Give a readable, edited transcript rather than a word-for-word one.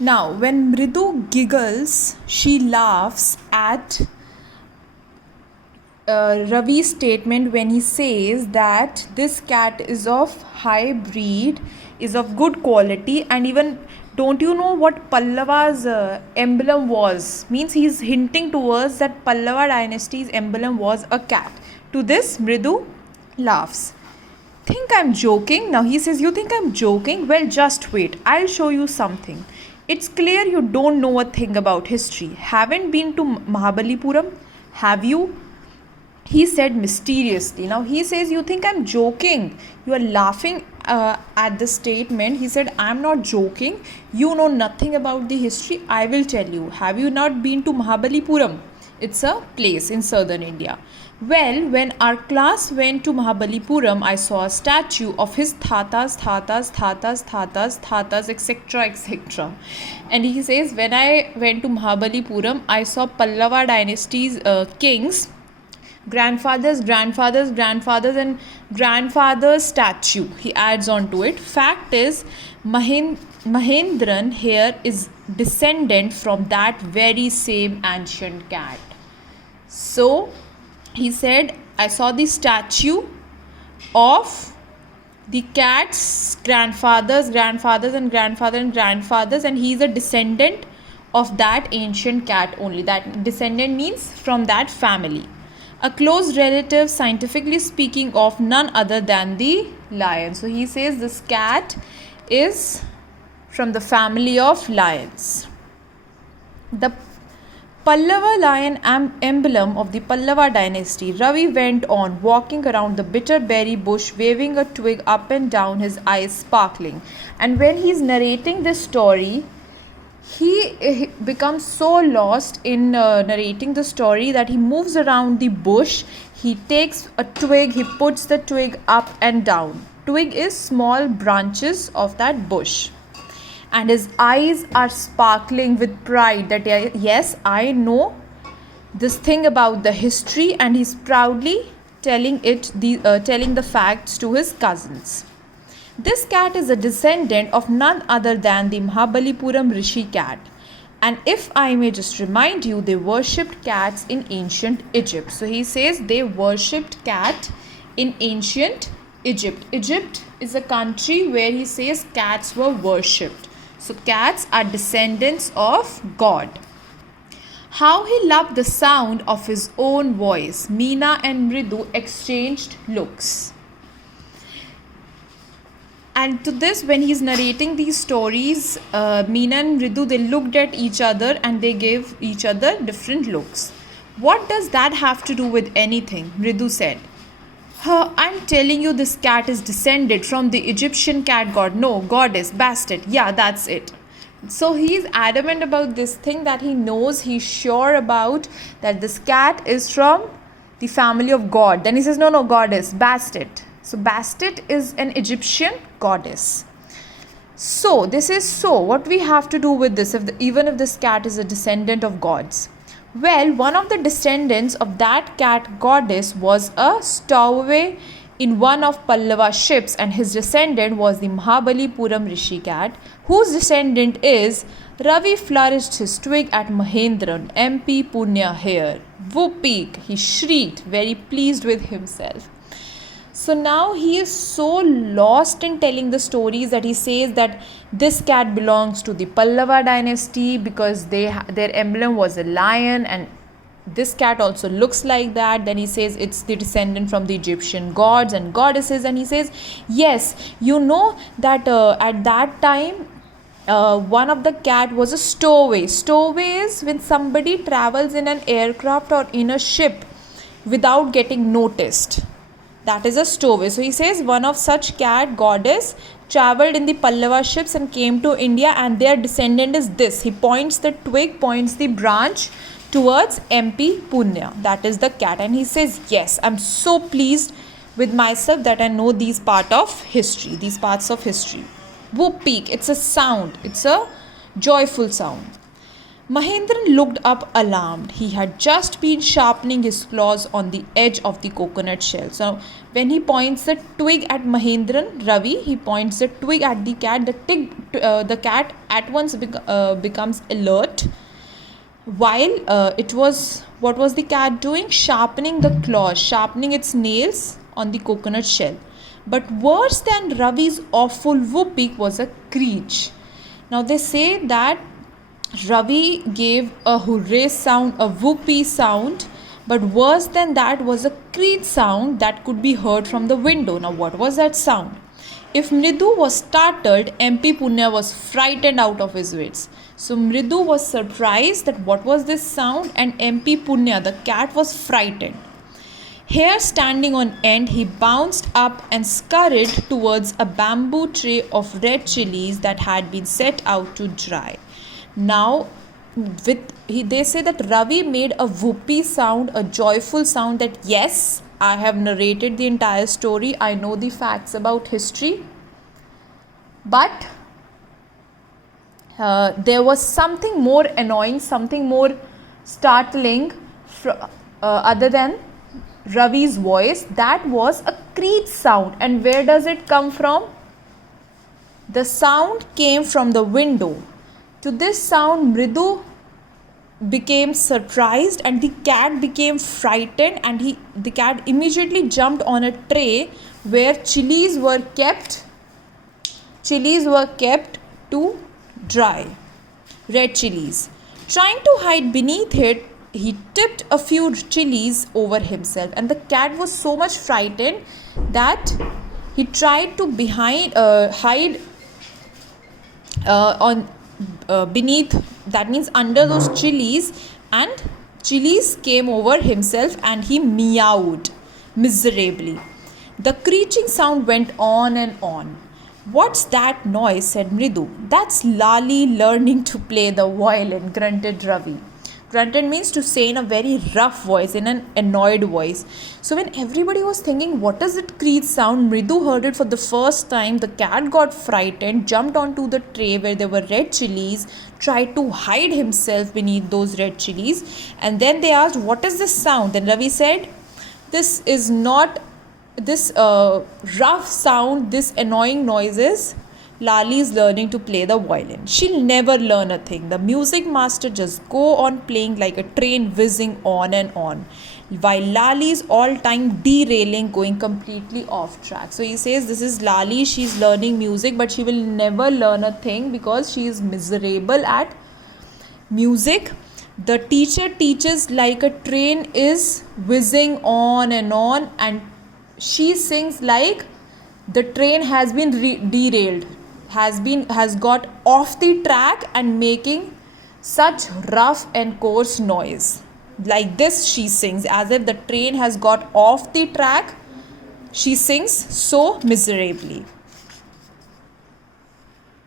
Now, when Mridu giggles, she laughs at Ravi's statement when he says that this cat is of high breed, is of good quality, and even don't you know what Pallava's emblem was? Means he's hinting towards that Pallava dynasty's emblem was a cat. To this, Mridu laughs. Think I'm joking? Now he says, you think I'm joking? Well, just wait. I'll show you something. It's clear you don't know a thing about history. Haven't been to Mahabalipuram? Have you? He said mysteriously. Now he says, you think I'm joking? You are laughing at the statement. He said, I'm not joking. You know nothing about the history. I will tell you. Have you not been to Mahabalipuram? It's a place in southern India. Well, when our class went to Mahabalipuram, I saw a statue of his Thatas, etc., etc. And he says, when I went to Mahabalipuram, I saw Pallava dynasty's kings, grandfathers, and grandfather's statue. He adds on to it. Fact is, Mahendran here is descendant from that very same ancient cat. So he said, I saw the statue of the cat's grandfathers, and he is a descendant of that ancient cat only. That descendant means from that family. A close relative, scientifically speaking, of none other than the lion. So he says this cat is from the family of lions. The Pallava lion emblem of the Pallava dynasty. Ravi went on walking around the bitterberry bush, waving a twig up and down, his eyes sparkling. And when he's narrating this story, he becomes so lost in narrating the story that he moves around the bush. He takes a twig, he puts the twig up and down. Twig is small branches of that bush. And his eyes are sparkling with pride that yes, I know this thing about the history, and he's proudly telling the facts to his cousins. This cat is a descendant of none other than the Mahabalipuram Rishi cat. And if I may just remind you, they worshipped cats in ancient Egypt. So he says they worshipped cat in ancient Egypt. Egypt is a country where he says cats were worshipped. So cats are descendants of God. How he loved the sound of his own voice. Meena and Mridu exchanged looks. And to this, when he's narrating these stories, Meena and Mridu, they looked at each other and they gave each other different looks. What does that have to do with anything? Mridu said. I'm telling you, this cat is descended from the Egyptian cat god. No, goddess, Bastet. Yeah, that's it. So he is adamant about this thing that he knows, he's sure about, that this cat is from the family of God. Then he says, no, goddess, Bastet. So Bastet is an Egyptian goddess. So this is so. What we have to do with this, even if this cat is a descendant of gods? Well, one of the descendants of that cat goddess was a stowaway in one of Pallava ships, and his descendant was the Mahabalipuram Rishi cat, whose descendant is Ravi flourished his twig at Mahendran, MP Punya here. Whoopee! He shrieked, very pleased with himself. So now he is so lost in telling the stories that he says that this cat belongs to the Pallava dynasty because their emblem was a lion, and this cat also looks like that. Then he says it's the descendant from the Egyptian gods and goddesses, and he says, yes, you know that at that time one of the cat was a stowaway. Stowaway is when somebody travels in an aircraft or in a ship without getting noticed. That is a stowaway. So he says one of such cat goddess traveled in the Pallava ships and came to India, and their descendant is this. He points the twig, points the branch towards MP Punya. That is the cat. And he says, yes, I'm so pleased with myself that I know these parts of history. Whoopee, it's a sound. It's a joyful sound. Mahendran looked up alarmed. He had just been sharpening his claws on the edge of the coconut shell. So, when he points the twig at Mahendran, Ravi, he points the twig at the cat. The cat at once becomes alert. While what was the cat doing? Sharpening the claws, sharpening its nails on the coconut shell. But worse than Ravi's awful whooping was a screech. Now, they say that Ravi gave a hooray sound, a whoopee sound, but worse than that was a screech sound that could be heard from the window. Now, what was that sound? If Mridu was startled, MP Punya was frightened out of his wits. So, Mridu was surprised that what was this sound, and MP Punya, the cat, was frightened. Hair standing on end, he bounced up and scurried towards a bamboo tray of red chilies that had been set out to dry. Now, they say that Ravi made a whoopee sound, a joyful sound, that yes, I have narrated the entire story, I know the facts about history, but there was something more annoying, something more startling other than Ravi's voice. That was a screech sound. And where does it come from? The sound came from the window. To this sound, Mridu became surprised and the cat became frightened, and the cat immediately jumped on a tray where chilies were kept to dry, red chilies. Trying to hide beneath it, he tipped a few chilies over himself, and the cat was so much frightened that he tried to hide beneath, that means under those chilies, and chilies came over himself and he meowed miserably. The screeching sound went on and on. What's that noise? Said Mridu. That's Lali learning to play the violin, grunted Ravi. Grunted means to say in a very rough voice, in an annoyed voice. So when everybody was thinking, what does it screech sound? Mridu heard it for the first time. The cat got frightened, jumped onto the tray where there were red chilies, tried to hide himself beneath those red chilies. And then they asked, what is this sound? Then Ravi said, this is not this rough sound, this annoying noises. Lali is learning to play the violin. She'll never learn a thing. The music master just go on playing like a train whizzing on and on, while Lali is all time derailing, going completely off track. So he says this is Lali, she's learning music, but she will never learn a thing because she is miserable at music. The teacher teaches like a train is whizzing on, and she sings like the train has been derailed, has got off the track and making such rough and coarse noise. Like this she sings, as if the train has got off the track. She sings so miserably.